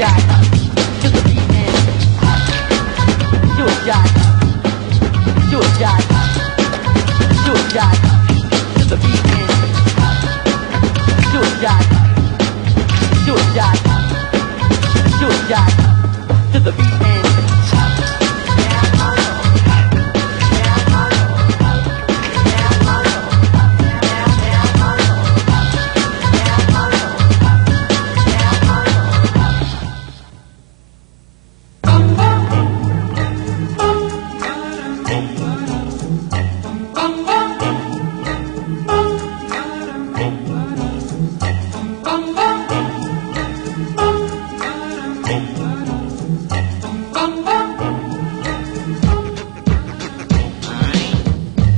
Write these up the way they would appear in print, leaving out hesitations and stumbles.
jack to the beat and do a jack, do a jack, do a jack to the beat and do a jack, do a jack, do a jack to the beat and.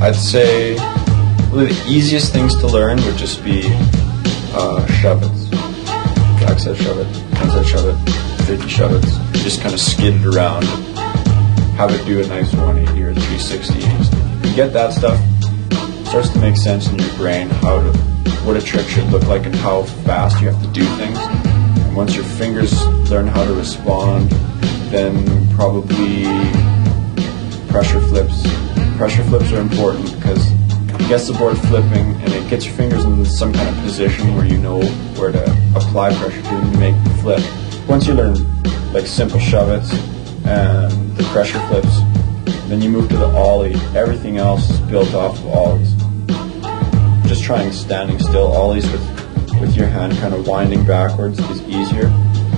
I'd say really the easiest things to learn would just be shove-its. Backside shove-it, frontside shove-it, 50 shove-its. Just kind of skid it around, have it do a nice 180 or 360. If you get that stuff, it starts to make sense in your brain what a trick should look like and how fast you have to do things. And once your fingers learn how to respond, then probably pressure flips. Pressure flips are important because it gets the board flipping and it gets your fingers in some kind of position where you know where to apply pressure to and make the flip. Once you learn like simple shove-its and the pressure flips, then you move to the ollie. Everything else is built off of ollies. Just trying standing still ollies with your hand kind of winding backwards is easier.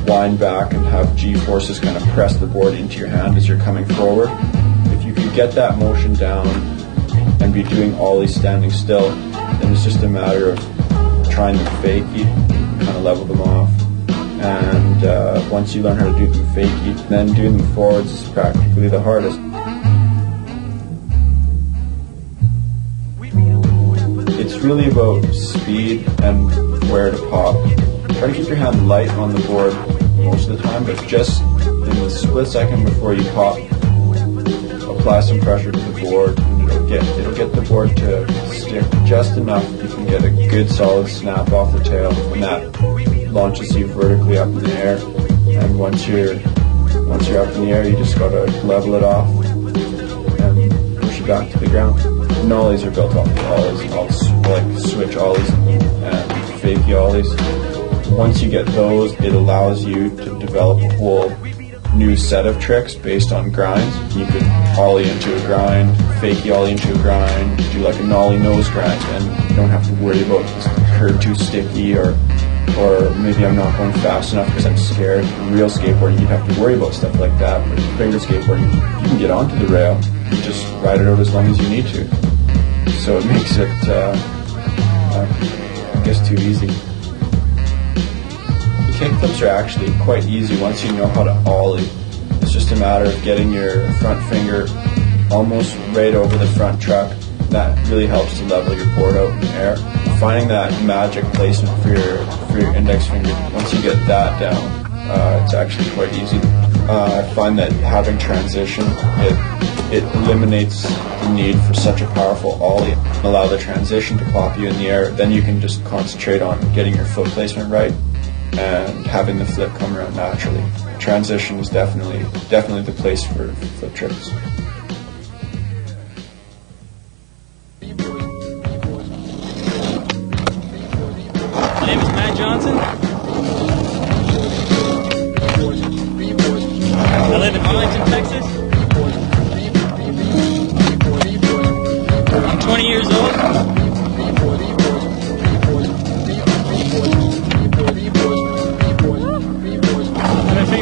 Wind back and have G-forces kind of press the board into your hand as you're coming forward. Get that motion down and be doing ollies standing still, then it's just a matter of trying them fakie, kind of level them off. And once you learn how to do them fakie, then doing them forwards is practically the hardest. It's really about speed and where to pop. Try to keep your hand light on the board most of the time, but just in the split second before you pop, apply some pressure to the board, and it'll get the board to stick just enough that you can get a good solid snap off the tail, and that launches you vertically up in the air. And once you're up in the air, you just gotta level it off and push it back to the ground. And ollies are built off of ollies, like switch ollies and fakie ollies. Once you get those, it allows you to develop a whole new set of tricks based on grinds. You could ollie into a grind, fakie ollie into a grind, do like a nollie nose grind, and you don't have to worry about this curve too sticky or maybe I'm not going fast enough because I'm scared. In real skateboarding, you'd have to worry about stuff like that. But in finger skateboarding, you can get onto the rail and just ride it out as long as you need to. So it makes it, I guess, too easy. Kickflips are actually quite easy once you know how to ollie. It's just a matter of getting your front finger almost right over the front truck. That really helps to level your board out in the air. Finding that magic placement for your index finger, once you get that down, it's actually quite easy. I find that having transition, it eliminates the need for such a powerful ollie. Allow the transition to pop you in the air, then you can just concentrate on getting your foot placement right and having the flip come around naturally. Transition is definitely the place for flip tricks. My name is Matt Johnson. I live in Arlington, Texas. I'm 20 years old.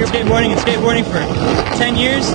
Skateboarding and skateboarding for 10 years.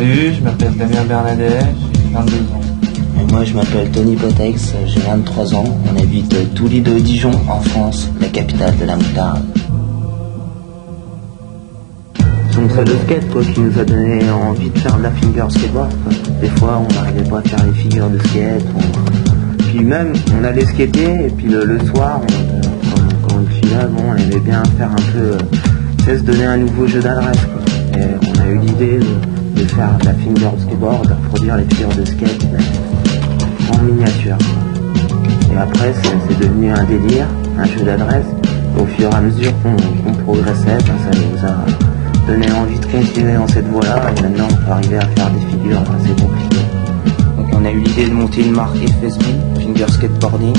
Salut, je m'appelle Damien Bernadet, j'ai 22 ans. Et moi je m'appelle Tony Potex, j'ai 23 ans, on habite Toledo-Dijon en France, la capitale de la moutarde. Donc c'est le skate quoi, qui nous a donné envie de faire de la finger skateboard quoi. Des fois on n'arrivait pas à faire les figures de skate, puis même on allait skater et puis le soir, quand on filait, bon, on aimait bien faire un peu, se donner un nouveau jeu d'adresse quoi. Et on a eu l'idée de faire de la finger skateboard, de reproduire les figures de skate mais en miniature. Et après c'est devenu un délire, un jeu d'adresse. Au fur et à mesure qu'on progressait, ça nous a donné envie de continuer dans cette voie-là et maintenant on peut arriver à faire des figures assez compliquées. Donc on a eu l'idée de monter une marque FSB, Finger Skateboarding,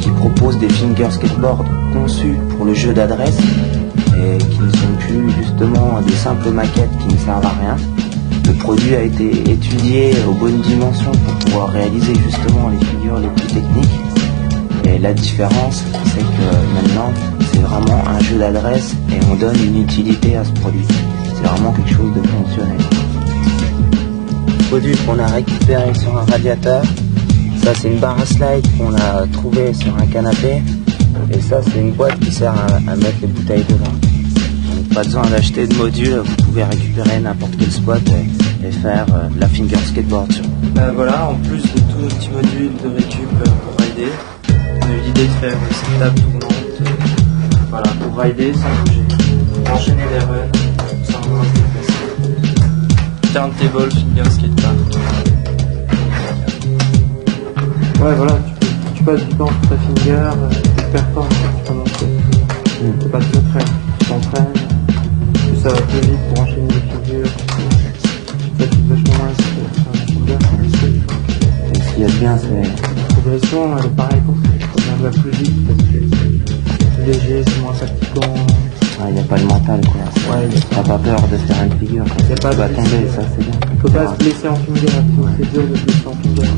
qui propose des finger skateboards conçus pour le jeu d'adresse et qui ne sont plus justement des simples maquettes qui ne servent à rien. Le produit a été étudié aux bonnes dimensions pour pouvoir réaliser justement les figures les plus techniques. Et la différence, c'est que maintenant, c'est vraiment un jeu d'adresse et on donne une utilité à ce produit. C'est vraiment quelque chose de fonctionnel. Produit qu'on a récupéré sur un radiateur. Ça, c'est une barre à slide qu'on a trouvée sur un canapé. Et ça, c'est une boîte qui sert à mettre les bouteilles dedans. Donc, pas besoin d'acheter de module, vous pouvez récupérer n'importe quel spot et faire la finger skateboard sur. Voilà, en plus de tous nos petits modules de récup pour rider, on a eu l'idée de faire cette table tournante voilà, pour rider sans bouger, pour enchaîner les runs, sans vraiment se déplacer. Turntable, finger skatepark. Ouais, voilà, tu passes du temps sur ta finger, tu te performes, tu peux monter. C'est pas de secret, tu t'entraînes, plus ça va plus vite pour enchaîner les figures. Ça coûte vachement moins si tu veux faire des fingers. Et ce qu'il y a de bien, c'est La progression, elle est pareille pour ça. On va plus vite parce que c'est plus léger, c'est moins fatigant. il n'y a pas le mental quoi. Ouais, T'as pas peur de faire une figure quand Y a pas tu vas de tomber, blessure. ça c'est bien. Faut pas se blesser en finger, c'est dur de se blesser en finger.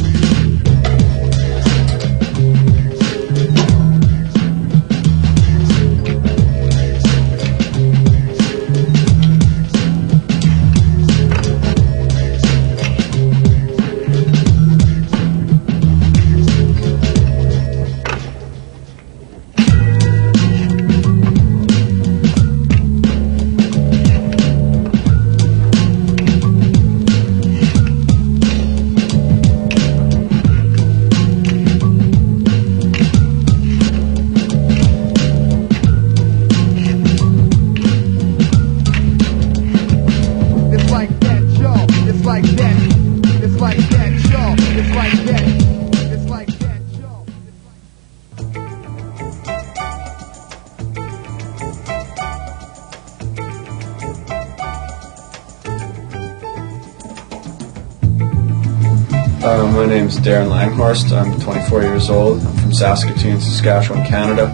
My name's Darren Langhorst. I'm 24 years old. I'm from Saskatoon, Saskatchewan, Canada.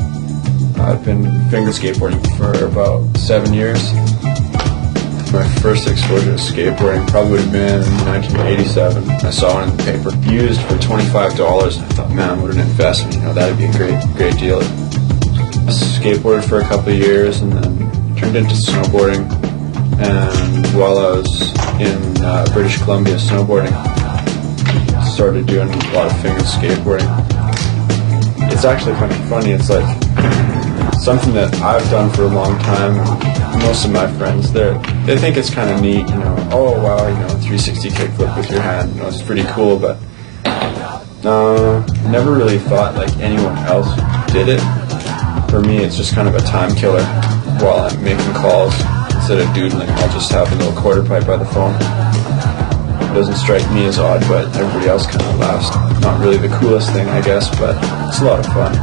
I've been finger skateboarding for about 7 years. My first exposure to skateboarding probably would have been in 1987. I saw it in the paper used for $25 and I thought, man, what an investment, that'd be a great deal. I skateboarded for a couple of years and then turned into snowboarding. And while I was in British Columbia snowboarding, started doing a lot of finger skateboarding. It's actually kind of funny. It's like something that I've done for a long time. Most of my friends, they think it's kind of neat, oh wow, 360 kickflip with your hand, it's pretty cool, but never really thought like anyone else did it. For me, it's just kind of a time killer while I'm making calls. Instead of doodling, I'll just have a little quarter pipe by the phone. It doesn't strike me as odd, but everybody else kind of laughs. Not really the coolest thing, I guess, but it's a lot of fun.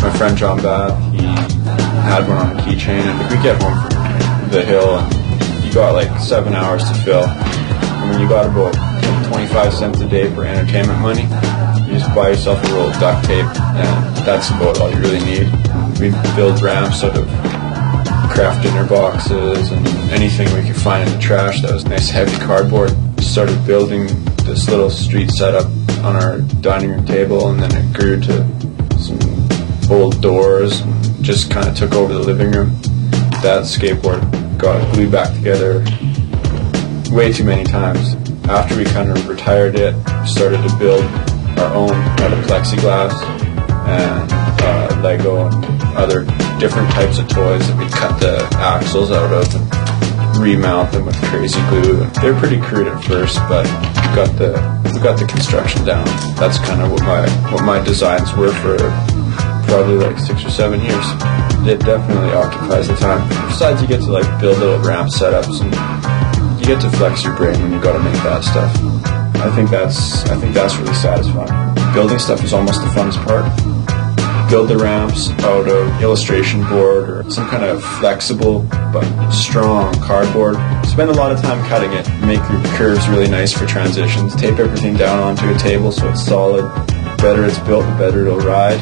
My friend John Bath, he had one on a keychain, and we get home from the hill, and you got like 7 hours to fill. And when you got about 25 cents a day for entertainment money, you just buy yourself a roll of duct tape, and that's about all you really need. We build ramps out of craft dinner boxes and anything we could find in the trash that was nice heavy cardboard. We started building this little street setup on our dining room table, and then it grew to some old doors and just kind of took over the living room. That skateboard got glued back together way too many times. After we kind of retired it, we started to build our own out of plexiglass and Lego and other different types of toys that we cut the axles out of and remount them with crazy glue. They're pretty crude at first, but we got the construction down. That's kind of what my designs were for probably like 6 or 7 years. It definitely occupies the time. Besides, you get to like build little ramp setups and you get to flex your brain when you got to make that stuff. I think that's really satisfying. Building stuff is almost the funnest part. Build the ramps out of illustration board or some kind of flexible but strong cardboard. Spend a lot of time cutting it. Make your curves really nice for transitions. Tape everything down onto a table so it's solid. The better it's built, the better it'll ride.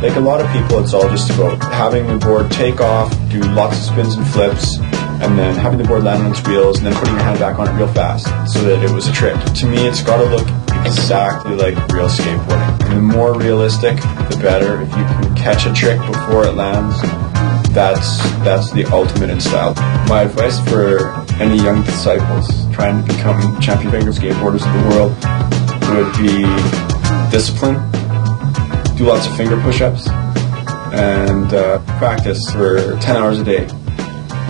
Like a lot of people, it's all just about having the board take off, do lots of spins and flips, and then having the board land on its wheels and then putting your hand back on it real fast so that it was a trick. To me, it's got to look exactly like real skateboarding. And the more realistic, the better. If you can catch a trick before it lands, that's the ultimate in style. My advice for any young disciples trying to become champion finger skateboarders of the world would be discipline, do lots of finger push-ups, and practice for 10 hours a day.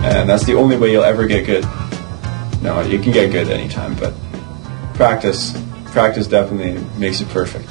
And that's the only way you'll ever get good. No, you can get good anytime, but practice definitely makes it perfect.